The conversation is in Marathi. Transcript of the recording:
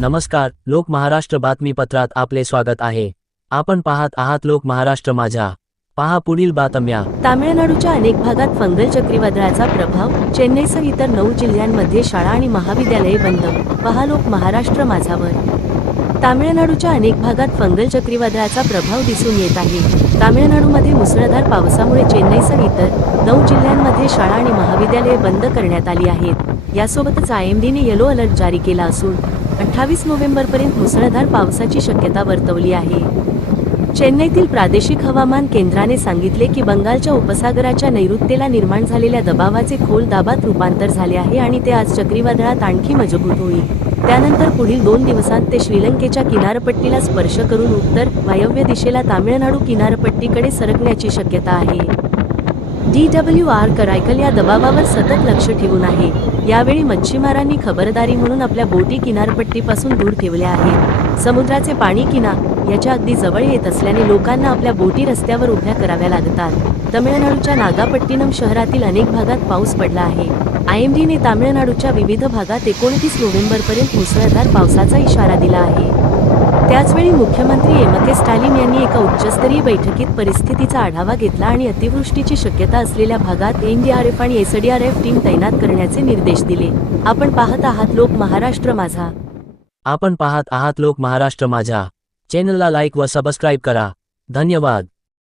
नमस्कार लोक महाराष्ट्र बातमीपत्रात आपले स्वागत आहे. आपण पाहत आहात लोक महाराष्ट्र माझ्या. पहा पुढील बातम्या. तामिळनाडूच्या अनेक भागात फंगल चक्रीवादळाचा प्रभाव चेन्नईसह इतर नऊ जिल्ह्यांमध्ये शाळा आणि महाविद्यालये बंद. पहा लोक महाराष्ट्र माझावर तामिळनाडूच्या अनेक भागात फंगल चक्रीवादळाचा प्रभाव दिसून येत आहे. तामिळनाडूमध्ये मुसळधार पावसामुळे चेन्नईसह इतर नऊ जिल्ह्यांमध्ये शाळा आणि महाविद्यालये बंद करण्यात आली आहेत. यासोबतच आय एम डीने येलो अलर्ट जारी केला असून अठ्ठावीस नोव्हेंबरपर्यंत मुसळधार पावसाची शक्यता वर्तवली आहे. चेन्नईतील प्रादेशिक हवामान केंद्राने सांगितले की बंगालच्या उपसागराच्या नैऋत्येला निर्माण झालेल्या दबावाचे खोल दाबात रूपांतर झाले आहे आणि ते आज चक्रीवादळात आणखी मजबूत होईल. त्यानंतर पुढील दोन दिवसांत ते श्रीलंकेच्या किनारपट्टीला स्पर्श करून उत्तर वायव्य दिशेला तामिळनाडू किनारपट्टीकडे सरकण्याची शक्यता आहे. डी डब्ल्यू आर करायकल या दबावावर सतत लक्ष ठेवून आहे. यावेळी मच्छीमारांनी खबरदारी म्हणून आपल्या बोटी किनारपट्टीपासून दूर ठेवल्या आहेत. समुद्राचे पाणी किना याच्या अगदी जवळ येत असल्याने लोकांना आपल्या बोटी रस्त्यावर उभ्या कराव्या लागतात. तमिळनाडूच्या नागापट्टिनम शहरातील अनेक भागात पाऊस पडला आहे. आय एम डीने तामिळनाडूच्या विविध भागात एकोणतीस नोव्हेंबरपर्यंत मुसळधार पावसाचा इशारा दिला आहे. त्याचवेळी मुख्यमंत्री एम के यांनी एका उच्चस्तरीय बैठकीत परिस्थितीचा आढावा घेतला आणि अतिवृष्टीची शक्यता असलेल्या भागात एनडीआरएफ आणि एसडीआरएफ टीम तैनात करण्याचे निर्देश दिले. आपण पाहत आहात लोक महाराष्ट्र माझा. आपण पाहत आहात लोक महाराष्ट्र माझ्या चॅनलला लाईक व सबस्क्राईब करा. धन्यवाद.